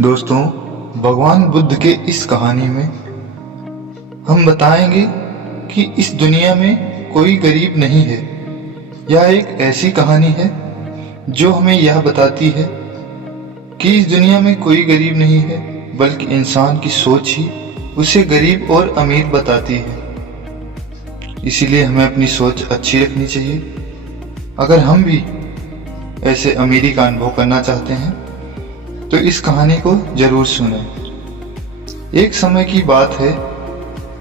दोस्तों, भगवान बुद्ध के इस कहानी में हम बताएंगे कि इस दुनिया में कोई गरीब नहीं है। यह एक ऐसी कहानी है जो हमें यह बताती है कि इस दुनिया में कोई गरीब नहीं है, बल्कि इंसान की सोच ही उसे गरीब और अमीर बताती है। इसीलिए हमें अपनी सोच अच्छी रखनी चाहिए। अगर हम भी ऐसे अमीरी का अनुभव करना चाहते हैं तो इस कहानी को जरूर सुनें। एक समय की बात है,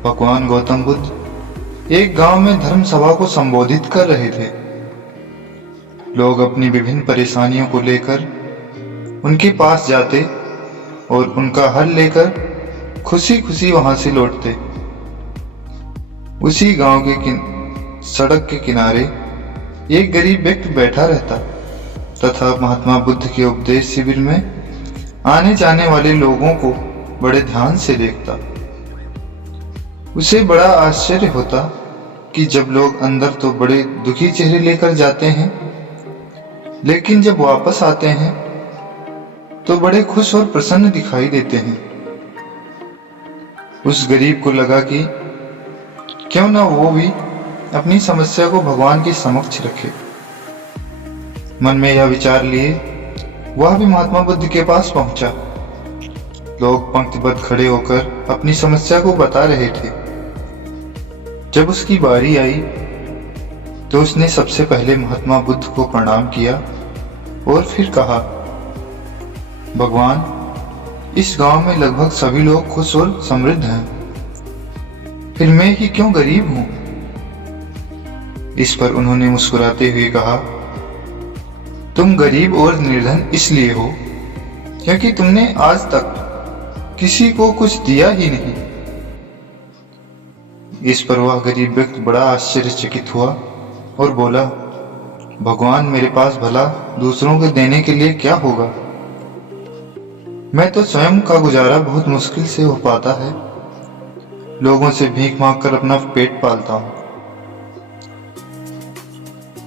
भगवान गौतम बुद्ध एक गांव में धर्म सभा को संबोधित कर रहे थे। लोग अपनी विभिन्न परेशानियों को लेकर उनके पास जाते और उनका हल लेकर खुशी खुशी वहां से लौटते। उसी गांव के सड़क के किनारे एक गरीब व्यक्ति बैठा रहता तथा महात्मा बुद्ध के उपदेश शिविर में आने जाने वाले लोगों को बड़े ध्यान से देखता। उसे बड़ा आश्चर्य होता कि जब लोग अंदर तो बड़े दुखी चेहरे लेकर जाते हैं, लेकिन जब वापस आते हैं तो बड़े खुश और प्रसन्न दिखाई देते हैं। उस गरीब को लगा कि क्यों ना वो भी अपनी समस्या को भगवान के समक्ष रखे। मन में यह विचार लिए वह भी महात्मा बुद्ध के पास पहुंचा। लोग पंक्तिबद्ध खड़े होकर अपनी समस्या को बता रहे थे। जब उसकी बारी आई तो उसने सबसे पहले महात्मा बुद्ध को प्रणाम किया और फिर कहा, भगवान, इस गांव में लगभग सभी लोग खुश और समृद्ध हैं, फिर मैं ही क्यों गरीब हूं? इस पर उन्होंने मुस्कुराते हुए कहा, तुम गरीब और निर्धन इसलिए हो क्योंकि तुमने आज तक किसी को कुछ दिया ही नहीं। इस पर वह गरीब व्यक्ति बड़ा आश्चर्यचकित हुआ और बोला, भगवान, मेरे पास भला दूसरों को देने के लिए क्या होगा? मैं तो स्वयं का गुजारा बहुत मुश्किल से हो पाता है। लोगों से भीख मांग कर अपना पेट पालता हूं।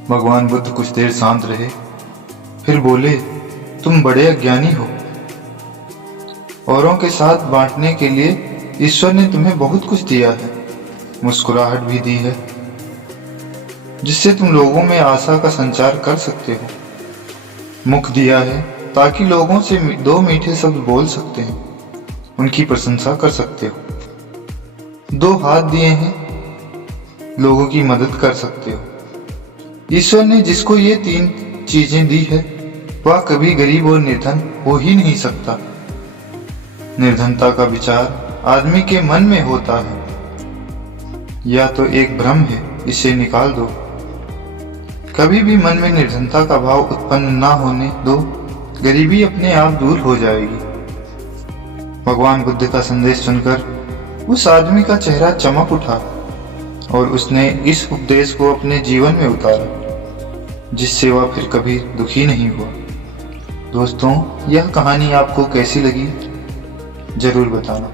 भगवान बुद्ध कुछ देर शांत रहे, फिर बोले, तुम बड़े अज्ञानी हो। औरों के साथ बांटने के लिए ईश्वर ने तुम्हें बहुत कुछ दिया है, मुस्कुराहट भी दी है, जिससे तुम लोगों में आशा का संचार कर सकते हो। मुख दिया है ताकि लोगों से दो मीठे शब्द बोल सकते हैं, उनकी प्रशंसा कर सकते हो। दो हाथ दिए हैं, लोगों की मदद कर सकते हो। ईश्वर ने जिसको ये तीन चीजें दी है वह कभी गरीब और निर्धन हो ही नहीं सकता। निर्धनता का विचार आदमी के मन में होता है, या तो एक भ्रम है, इसे निकाल दो। कभी भी मन में निर्धनता का भाव उत्पन्न ना होने दो, गरीबी अपने आप दूर हो जाएगी। भगवान बुद्ध का संदेश सुनकर उस आदमी का चेहरा चमक उठा और उसने इस उपदेश को अपने जीवन में उतारा, जिससे वह फिर कभी दुखी नहीं हुआ। दोस्तों, यह कहानी आपको कैसी लगी जरूर बताना।